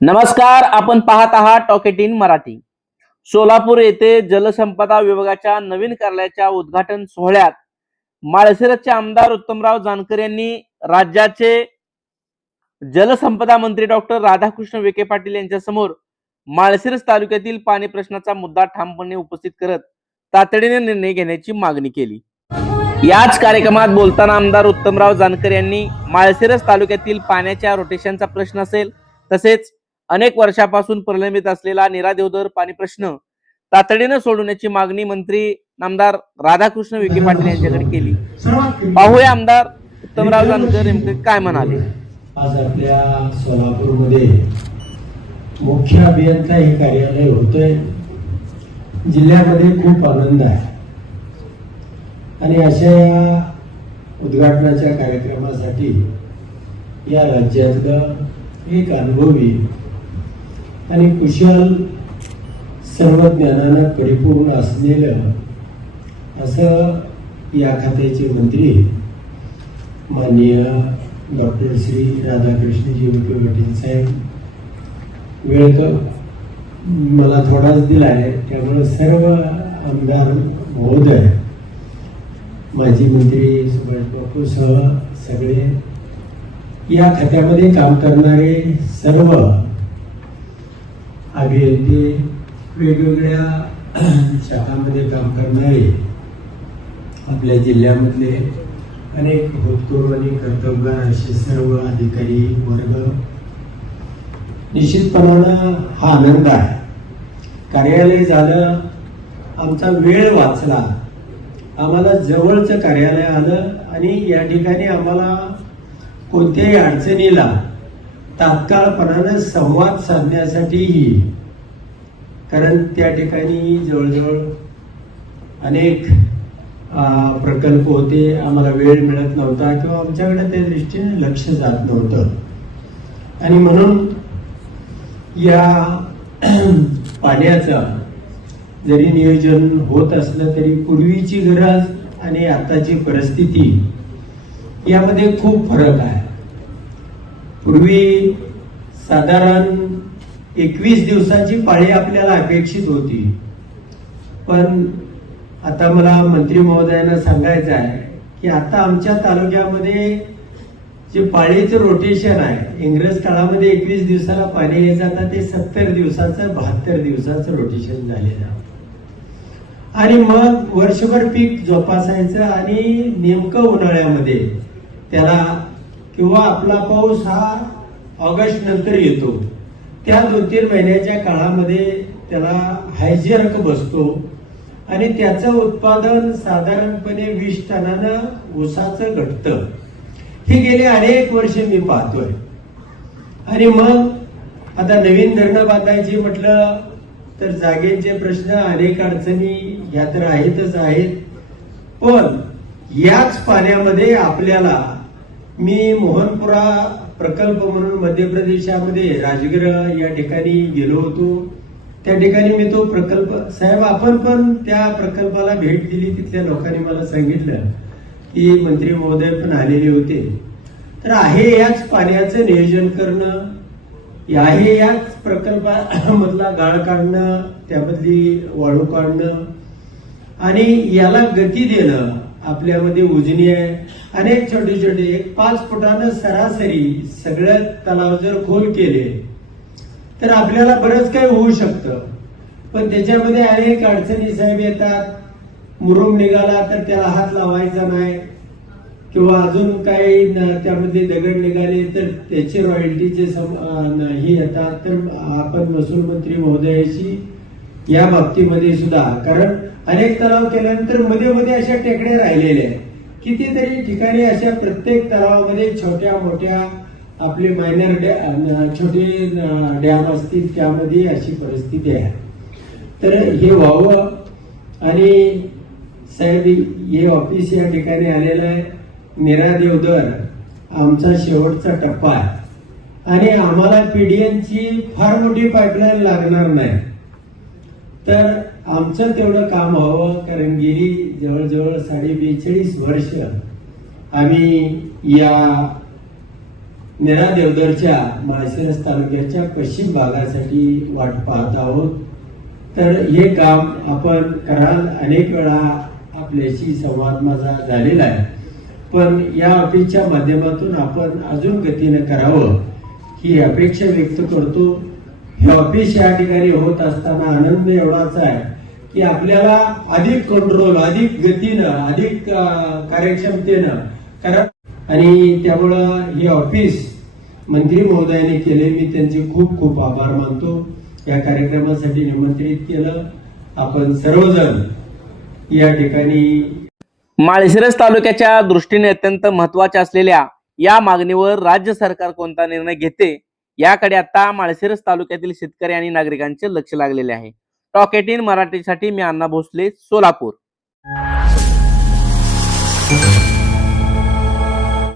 नमस्कार, आपण पाहत आहात टॉक 18 मराठी। सोलापूर येथे जलसंपदा विभागाच्या नवीन कार्यालयाच्या उद्घाटन सोहळ्यात माळशिरसचे आमदार उत्तमराव जानकर यांनी राज्याचे जलसंपदा मंत्री डॉक्टर राधाकृष्ण विखे पाटील यांच्या समोर माळशिरस तालुक्यातील पाणी प्रश्नाचा मुद्दा ठामपणे उपस्थित करत तातडीने निर्णय घेण्याची मागणी केली। याच कार्यक्रमात बोलताना आमदार उत्तमराव जानकर यांनी माळशिरस तालुक्यातील पाण्याच्या रोटेशनचा प्रश्न असेल तसेच अनेक वर्षापासून प्रलंबित असलेला नीरा देवधर पाणी प्रश्न तातडीने सोडवण्याची मागणी मंत्री आमदार राधाकृष्ण विखे पाटील यांच्याकडे केली। पाहूया आमदार उत्तमराव जानकर नेमके काय म्हणाले। आज आपल्या सोलापूरमध्ये मुख्य अभियंता हे कार्यालय होतंय। जिल्ह्यामध्ये खूप आनंद आहे आणि अशा या उद्घाटनाच्या कार्यक्रमासाठी या राज्यातलं एक अनुभवी आणि कुशल सर्व ज्ञानानं परिपूर्ण असलेलं असं या खात्याचे मंत्री माननीय डॉक्टर श्री राधाकृष्णजी विखे पाटील साहेब, वेळ मला थोडाच दिला आहे त्यामुळे सर्व आमदार महोदय, माजी मंत्री सुभाष बापूसह सगळे या खात्यामध्ये काम करणारे सर्व अभियंते, वेगवेगळ्या शाखांमध्ये काम करणारे आपल्या जिल्ह्यामधले अनेक भूतपूर्व आणि कर्तव्यगार असे सर्व अधिकारी वर्ग, निश्चितपणानं हा आनंद आहे। कार्यालय झालं, आमचा वेळ वाचला, आम्हाला जवळचं कार्यालय आलं आणि या ठिकाणी आम्हाला कोणत्याही अडचणीला तात्काळपणानं संवाद साधण्यासाठीही, कारण त्या ठिकाणी जवळजवळ अनेक प्रकल्प होते, आम्हाला वेळ मिळत नव्हता किंवा आमच्याकडे त्या दृष्टीने लक्ष जात नव्हतं आणि म्हणून या पाण्याचं जरी नियोजन होत असलं तरी पूर्वीची गरज आणि आताची परिस्थिती यामध्ये खूप फरक आहे। पूर्वी साधारण 21 दिवसाची पाळी आपल्याला अपेक्षित होती, पण आता मला मंत्री महोदयांना सांगायचं आहे की आता आमच्या तालुक्यामध्ये जे पाळीचं रोटेशन आहे, इंग्रज काळामध्ये 21 दिवसाला पाणी यायचं, आता ते 70 दिवसाचं 72 दिवसाचं रोटेशन झालेलं आहे आणि मग वर्षभर पीक जोपासायचं आणि नेमकं उन्हाळ्यामध्ये त्याला किंवा आपला पाऊस हा ऑगस्ट नंतर येतो, त्या 2-3 महिन्याच्या काळामध्ये त्याला हायजेर्क बसतो आणि त्याचं उत्पादन साधारणपणे 20 टनानं ऊसाचं घटतं। हे गेले अनेक वर्ष मी पाहतोय आणि मग आता नवीन धरणं बांधायची म्हटलं तर जागेचे प्रश्न, अनेक अडचणी ह्या तर आहेतच आहेत, पण याच पाण्यामध्ये आपल्याला, मी मोहनपुरा प्रकल्प म्हणून मध्य प्रदेशामध्ये राजगिर या ठिकाणी गेलो होतो, त्या ठिकाणी मी तो प्रकल्प, साहेब आपण पण त्या प्रकल्पाला भेट दिली, तिथल्या लोकांनी मला सांगितलं की मंत्री महोदय पण आलेले होते, तर आहे याच पाण्याचं नियोजन करणं, आहे याच प्रकल्पामधला गाळ काढणं, त्यामधली वाळू काढणं आणि याला गती देणं आपल्यामध्ये उजनी आहे। अनेक छोटे छोटे 5 फुटानं सरासरी सगळं तलाव जर खोल केले तर आपल्याला बरंच काही होऊ शकतं, पण त्याच्यामध्ये अनेक अडचणी साहेब येतात। मुरुम निघाला तर त्याला हात लावायचा नाही किंवा अजून काही त्यामध्ये दगड निघाले तर त्याचे रॉयल्टीचे ही येतात, तर आपण महसूल मंत्री महोदयाशी या बाबतीमध्ये सुद्धा, कारण अनेक तलाव केल्यानंतर मध्ये मध्ये अशा टेकड्या राहिलेल्या आहेत, कितीतरी ठिकाणी अशा प्रत्येक तलावामध्ये छोट्या मोठ्या आपले मायनर छोटे डॅम असतील, त्यामध्ये अशी परिस्थिती आहे। तर हे व्हावं आणि साहेब हे ऑफिस या ठिकाणी आलेलं आहे, नीरा देवधर आमचा शेवटचा टप्पा आहे आणि आम्हाला पीडीएनची फार मोठी पाईपलाईन लागणार नाही, तर आमचं तेवढं काम व्हावं, कारण गेली जवळजवळ 42.5 वर्ष आम्ही या नेरा देवदरच्या माळशिरस तालुक्याच्या पश्चिम भागासाठी वाट पाहत आहोत. तर हे काम आपण कराल. अनेक वेळा आपल्याशी संवाद माझा झालेला आहे, पण या ऑफिसच्या माध्यमातून आपण अजून गतीनं करावं ही अपेक्षा व्यक्त करतो. हे ऑफिस या ठिकाणी होत असताना आनंद एवढाच आहे की आपल्याला अधिक कंट्रोल, अधिक गतीनं, अधिक कार्यक्षमतेनं करा. आणि त्यामुळं हे ऑफिस मंत्री महोदयाने केले, मी त्यांचे खूप खूप आभार मानतो. या कार्यक्रमासाठी निमंत्रित केलं आपण सर्वजण या ठिकाणी. माळशिरस तालुक्याच्या दृष्टीने अत्यंत महत्वाच्या असलेल्या या मागणीवर राज्य सरकार कोणता निर्णय घेते याकडे आता माळशिरस तालुक्यातील शेतकरी आणि नागरिकांचे लक्ष लागलेले आहे. टॉक 18 मराठीसाठी मी अण्णा भोसले, सोलापूर.